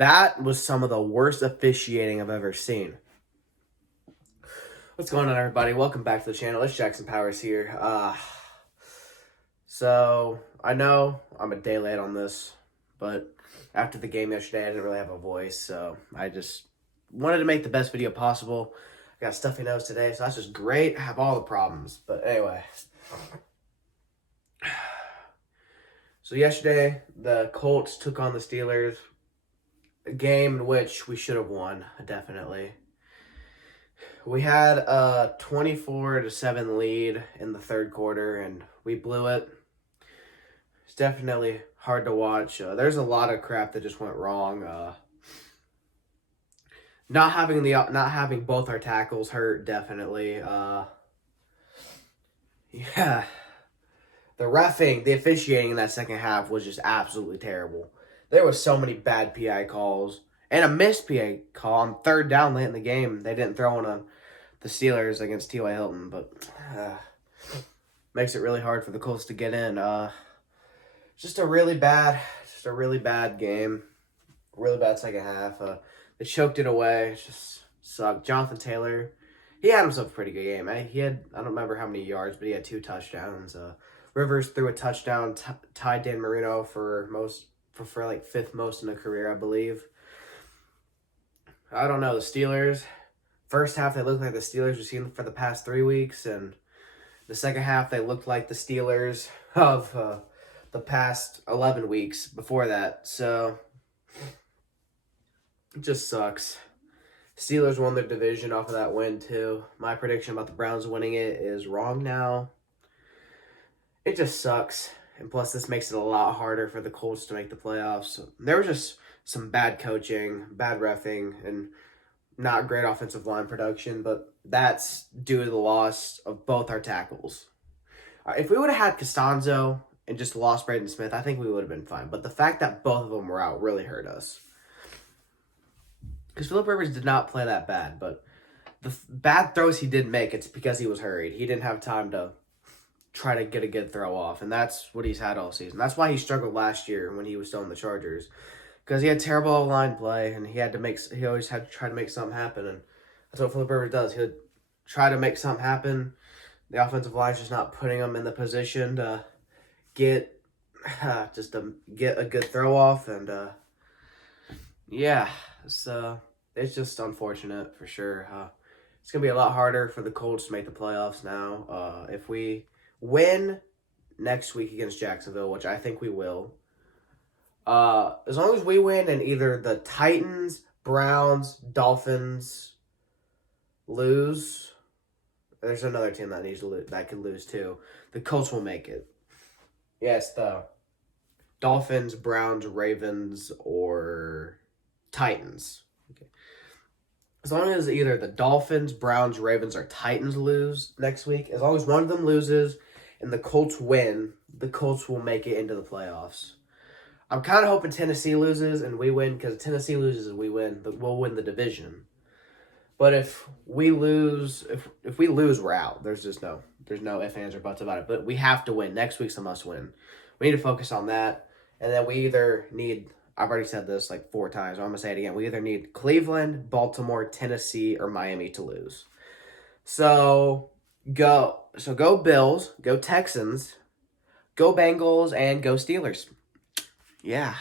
That was some of the worst officiating I've ever seen. What's going on, everybody? Welcome back to the channel. It's Jackson Powers here. So I know I'm a day late on this, but after the game yesterday, I didn't really have a voice, so I just wanted to make the best video possible. I got stuffy nose today, so that's just great. I have all the problems, but anyway. So yesterday, the Colts took on the Steelers, a game in which we should have won, definitely. We had a 24-7 lead in the third quarter, and we blew it. It's definitely hard to watch. There's a lot of crap that just went wrong. Not having both our tackles hurt, definitely. Yeah. The officiating in that second half was just absolutely terrible. There was so many bad PI calls. And a missed PA call on third down late in the game. They didn't throw one on the Steelers against T.Y. Hilton, but makes it really hard for the Colts to get in. Just a really bad game. Really bad second half. They choked it away. It just sucked. Jonathan Taylor, he had himself a pretty good game. I don't remember how many yards, but he had 2 touchdowns. Rivers threw a touchdown, tied Dan Marino for like 5th most in a career, I believe. I don't know, the Steelers, first half they looked like the Steelers we've seen for the past 3 weeks, and the second half they looked like the Steelers of the past 11 weeks before that. So it just sucks. Steelers won their division off of that win too. My prediction about the Browns winning it is wrong now. It just sucks. And plus, this makes it a lot harder for the Colts to make the playoffs. There was just some bad coaching, bad reffing, and not great offensive line production, but that's due to the loss of both our tackles. If we would have had Costanzo and just lost Braden Smith, I think we would have been fine. But the fact that both of them were out really hurt us. Because Phillip Rivers did not play that bad, but the bad throws he did make, it's because he was hurried. He didn't have time to try to get a good throw off, and that's what he's had all season. That's why he struggled last year when he was still in the Chargers, because he had terrible line play, and he always had to try to make something happen, and that's what Phillip Rivers does. He'll try to make something happen. The offensive line's just not putting him in the position to get a good throw off, and yeah, it's just unfortunate for sure. It's gonna be a lot harder for the Colts to make the playoffs now. If we win next week against Jacksonville, which I think we will. As long as we win and either the Titans, Browns, Dolphins lose, there's another team that needs to lose, that could lose too. The Colts will make it. Yes, the Dolphins, Browns, Ravens, or Titans. Okay. As long as either the Dolphins, Browns, Ravens, or Titans lose next week, as long as one of them loses and the Colts win, the Colts will make it into the playoffs. I'm kind of hoping Tennessee loses and we win, because Tennessee loses and we win, we'll win the division. But if we lose, if we lose, we're out. There's no ifs, ands, or buts about it. But we have to win. Next week's a must win. We need to focus on that. And then we either need, I've already said this like 4 times, so I'm going to say it again. We either need Cleveland, Baltimore, Tennessee, or Miami to lose. So go Bills, go Texans, go Bengals, and go Steelers. Yeah.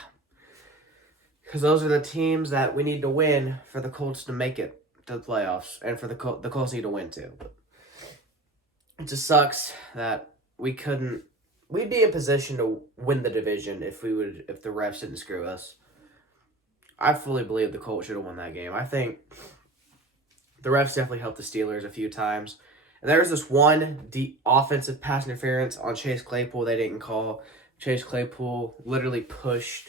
Because those are the teams that we need to win for the Colts to make it to the playoffs. And for the Colts need to win too. But it just sucks that we'd be in position to win the division if the refs didn't screw us. I fully believe the Colts should have won that game. I think the refs definitely helped the Steelers a few times. And there was this one offensive pass interference on Chase Claypool they didn't call. Chase Claypool literally pushed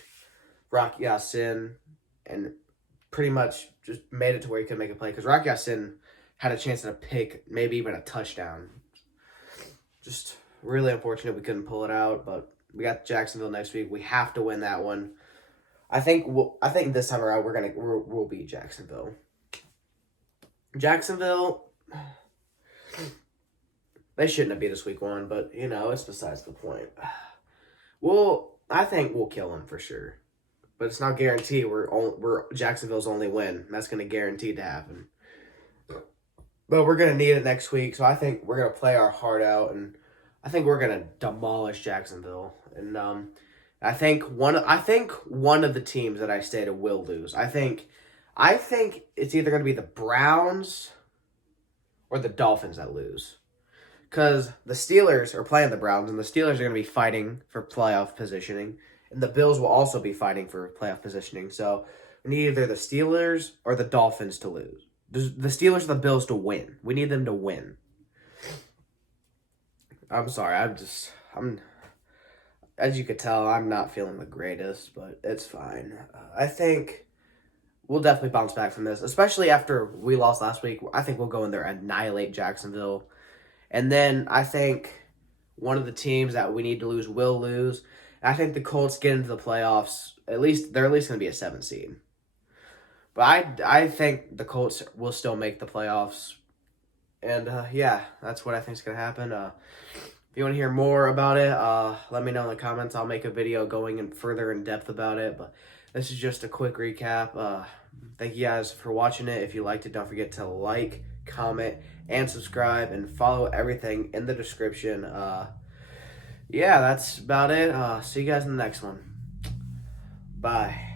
Rocky Ya-Sin and pretty much just made it to where he could make a play. Because Rocky Ya-Sin had a chance at a pick, maybe even a touchdown. Just really unfortunate we couldn't pull it out. But we got Jacksonville next week. We have to win that one. I think this time around we'll beat Jacksonville. Jacksonville, they shouldn't have beat us week 1, but it's besides the point. I think we'll kill them for sure. but it's not guaranteed. We're Jacksonville's only win. That's going to guarantee to happen. But we're going to need it next week, so I think we're going to play our heart out, and I think we're going to demolish Jacksonville. And I think one of the teams that I stated will lose. I think it's either going to be the Browns or the Dolphins that lose. Because the Steelers are playing the Browns, and the Steelers are going to be fighting for playoff positioning. And the Bills will also be fighting for playoff positioning. So we need either the Steelers or the Dolphins to lose. The Steelers or the Bills to win. We need them to win. I'm sorry. As you could tell, I'm not feeling the greatest, but it's fine. I think we'll definitely bounce back from this, especially after we lost last week. I think we'll go in there and annihilate Jacksonville. And then I think one of the teams that we need to lose will lose. I think the Colts get into the playoffs. They're at least going to be a 7 seed. But I think the Colts will still make the playoffs. And yeah, that's what I think is going to happen. If you want to hear more about it, let me know in the comments. I'll make a video going in further in depth about it. But this is just a quick recap. Thank you guys for watching it. If you liked it, don't forget to like, comment, and subscribe, and follow everything in the description. Yeah, that's about it. See you guys in the next one. Bye.